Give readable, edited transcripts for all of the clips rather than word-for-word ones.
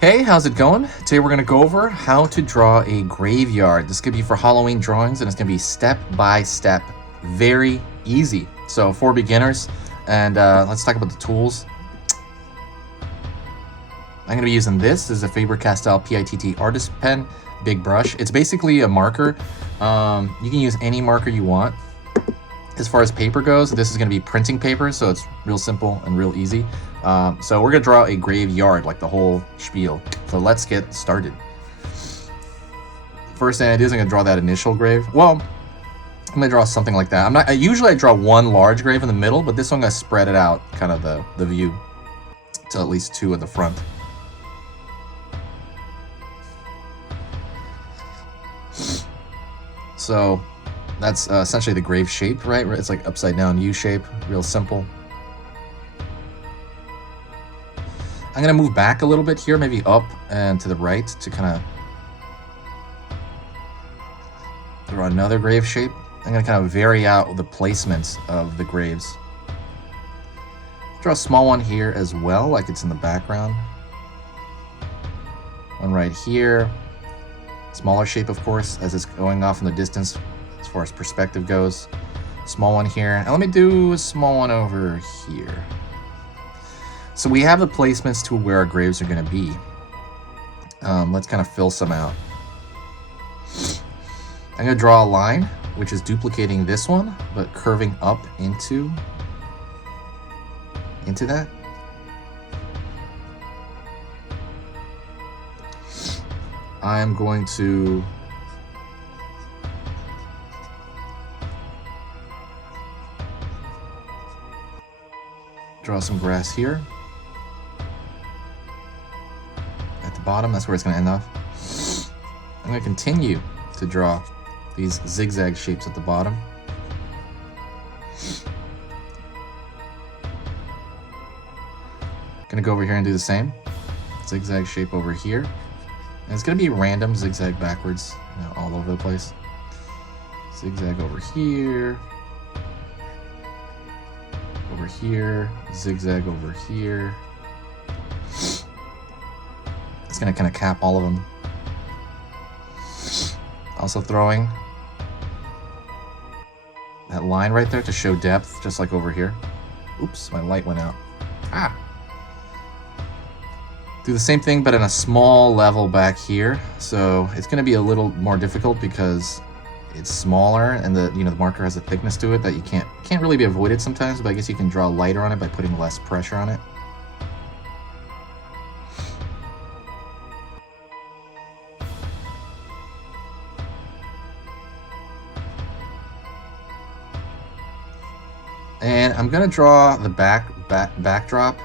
Hey, how's it going? Today we're going to go over how to draw a graveyard. This could be for Halloween drawings and it's going to be step by step, very easy. So for beginners, and let's talk about the tools. I'm going to be using this is a Faber-Castell PITT artist pen, big brush. It's basically a marker. You can use any marker you want. As far as paper goes, this is going to be printing paper, so it's real simple and real easy. So we're going to draw a graveyard, like the whole spiel. So let's get started. First thing I do is I'm going to draw that initial grave. Well, I'm going to draw something like that. Usually I draw one large grave in the middle, but this one I'm going to spread it out, kind of the view, to at least two at the front. So that's essentially the grave shape, right? It's like upside down U shape, real simple. I'm gonna move back a little bit here, maybe up and to the right to kind of draw another grave shape. I'm gonna kind of vary out the placements of the graves. Draw a small one here as well, like it's in the background. One right here. Smaller shape, of course, as it's going off in the distance as far as perspective goes. Small one here. And let me do a small one over here. So we have the placements to where our graves are going to be. Let's kind of fill some out. I'm going to draw a line, which is duplicating this one, but curving up into that. I'm going to draw some grass here. At the bottom, that's where it's going to end off. I'm going to continue to draw these zigzag shapes at the bottom. Going to go over here and do the same. Zigzag shape over here. And it's going to be random, zigzag backwards, all over the place. Zigzag over here, zigzag over here. It's going to kind of cap all of them. Also throwing that line right there to show depth, just like over here. Oops, my light went out. Ah! Do the same thing, but in a small level back here. So it's going to be a little more difficult because it's smaller and the marker has a thickness to it that you can't really be avoided sometimes, but I guess you can draw lighter on it by putting less pressure on it. And I'm going to draw the backdrop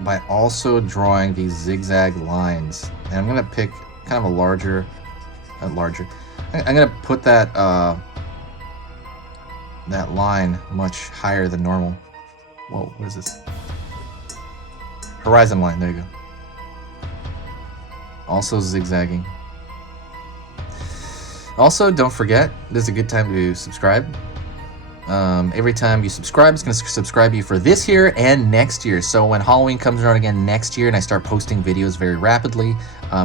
by also drawing these zigzag lines. And I'm going to pick kind of a larger. I'm going to put that that line much higher than normal. Whoa, what is this? Horizon line, there you go. Also zigzagging. Also, don't forget, this is a good time to subscribe. Every time you subscribe, it's going to subscribe you for this year and next year. So when Halloween comes around again next year and I start posting videos very rapidly,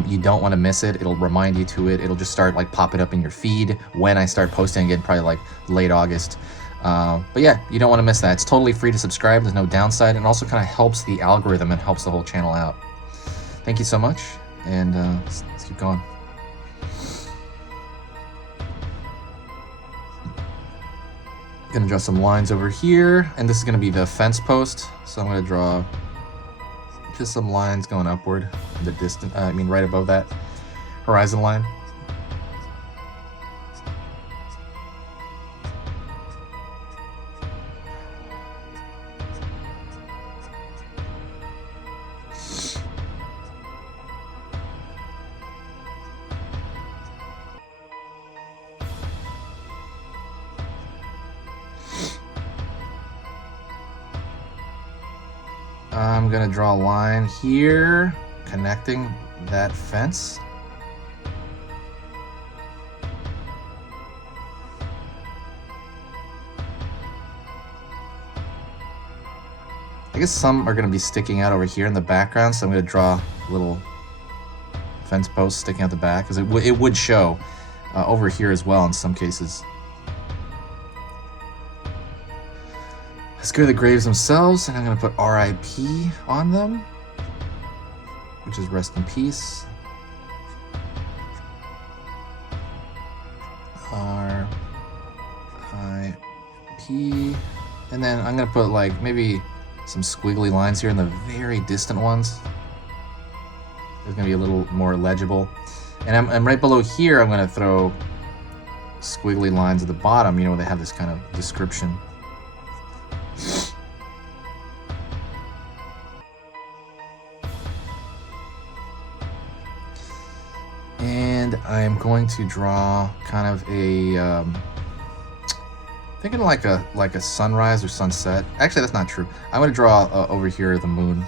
you don't want to miss it. It'll remind you to it. It'll just start like popping up in your feed when I start posting again, probably like late August. But yeah, you don't want to miss that. It's totally free to subscribe. There's no downside, and also kind of helps the algorithm and helps the whole channel out. Thank you so much, and let's keep going. Gonna draw some lines over here, and this is gonna be the fence post. So I'm gonna draw just some lines going upward in the distance. Right above that horizon line. I'm gonna draw a line here connecting that fence. I guess some are going to be sticking out over here in the background, so I'm going to draw little fence posts sticking out the back, because it would show over here as well in some cases. Let's go to the graves themselves, and I'm going to put RIP on them, which is rest in peace. RIP. And then I'm going to put like maybe some squiggly lines here in the very distant ones. It's going to be a little more legible. And I'm right below here, I'm going to throw squiggly lines at the bottom, you know, where they have this kind of description. And I'm going to draw kind of a, thinking like a sunrise or sunset. Actually, that's not true. I'm going to draw over here the moon.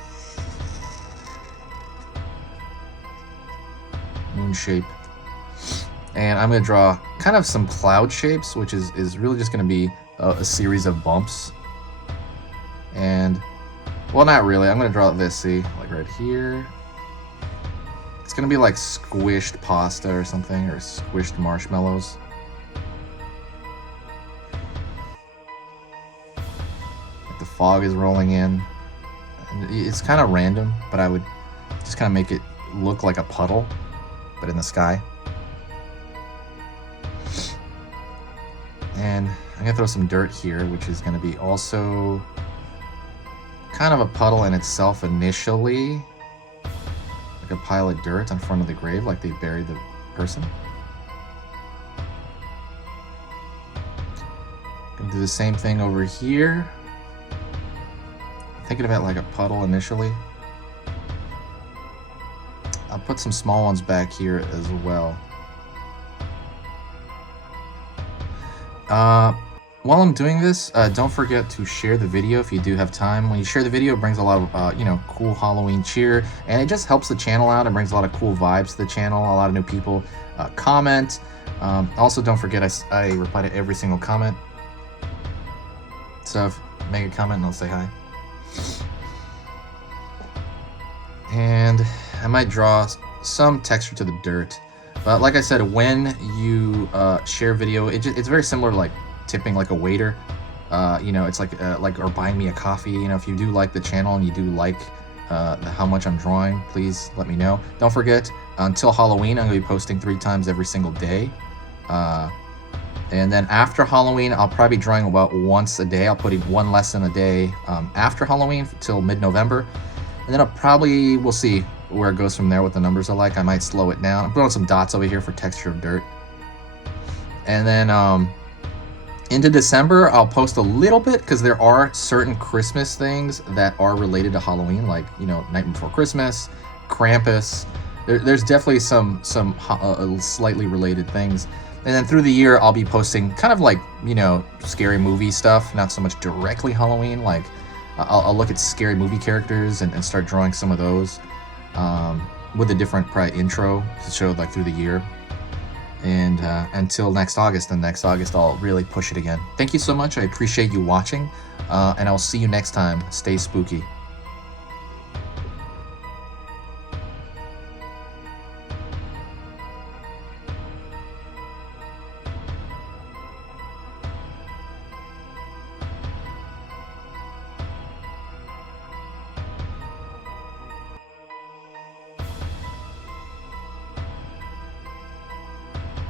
Moon shape. And I'm going to draw kind of some cloud shapes, which is really just going to be a series of bumps. And, well, not really. I'm going to draw this, see, like right here. It's going to be like squished pasta or something, or squished marshmallows. Like the fog is rolling in. And it's kind of random, but I would just kind of make it look like a puddle, but in the sky. And I'm going to throw some dirt here, which is going to be also kind of a puddle in itself initially. Like a pile of dirt in front of the grave, like they buried the person. Gonna do the same thing over here. Thinking about like a puddle initially. I'll put some small ones back here as well. While I'm doing this, don't forget to share the video if you do have time. When you share the video, it brings a lot of, you know, cool Halloween cheer, and it just helps the channel out. It brings a lot of cool vibes to the channel. A lot of new people comment. Also, don't forget, I reply to every single comment. So make a comment and I'll say hi. And I might draw some texture to the dirt. But like I said, when you share video, it's very similar to like tipping like a waiter. You know, it's like or buying me a coffee. You know, if you do like the channel and you do like how much I'm drawing, please let me know. Don't forget, until Halloween, I'm going to be posting 3 times every single day. And then after Halloween, I'll probably be drawing about once a day. I'll put in 1 lesson a day after Halloween till mid-November. And then we'll see where it goes from there, what the numbers are like. I might slow it down. I'm throwing some dots over here for texture of dirt. And then into December, I'll post a little bit, because there are certain Christmas things that are related to Halloween, like, you know, Night Before Christmas, Krampus. There's definitely some slightly related things. And then through the year, I'll be posting kind of like, you know, scary movie stuff, not so much directly Halloween. Like, I'll look at scary movie characters and start drawing some of those with a different probably intro to show like through the year. And until next August, and next August I'll really push it again. Thank you so much. I appreciate you watching, and I'll see you next time. Stay spooky.